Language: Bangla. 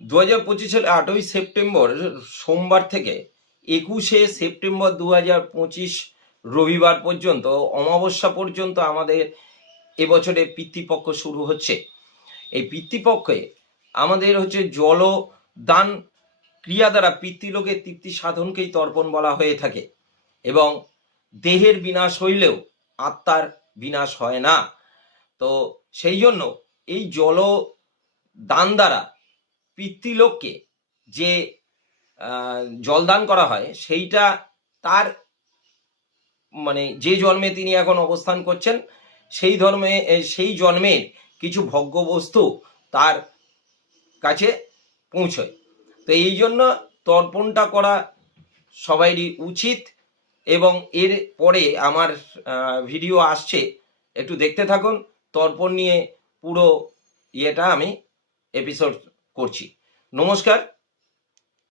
দু হাজার পঁচিশ পঁচিশের আটই সেপ্টেম্বর, সোমবার থেকে একুশে সেপ্টেম্বর দু হাজার পঁচিশ রবিবার পর্যন্ত, অমাবস্যা পর্যন্ত আমাদের এবছরে পিতৃপক্ষ শুরু হচ্ছে। এই পিতৃপক্ষে আমাদের হচ্ছে জল দান ক্রিয়া দ্বারা পিতৃলোকের তৃপ্তি সাধনকেই তর্পণ বলা হয়ে থাকে এবং দেহের বিনাশ হইলেও আত্মার বিনাশ হয় না। তো সেই জন্য এই জল দান দ্বারা পিতৃলোককে যে জলদান করা হয়, সেইটা তার মানে যে জন্মে তিনি এখন অবস্থান করছেন, সেই ধর্মে সেই জন্মের কিছু ভোগ্য বস্তু তার কাছে পৌঁছয়। তো এই জন্য তর্পণটা করা সবাইরই উচিত এবং এর পরে আমার ভিডিও আসছে, একটু দেখতে থাকুন। তর্পণ নিয়ে পুরো ইয়েটা আমি এপিসোড করছি। নমস্কার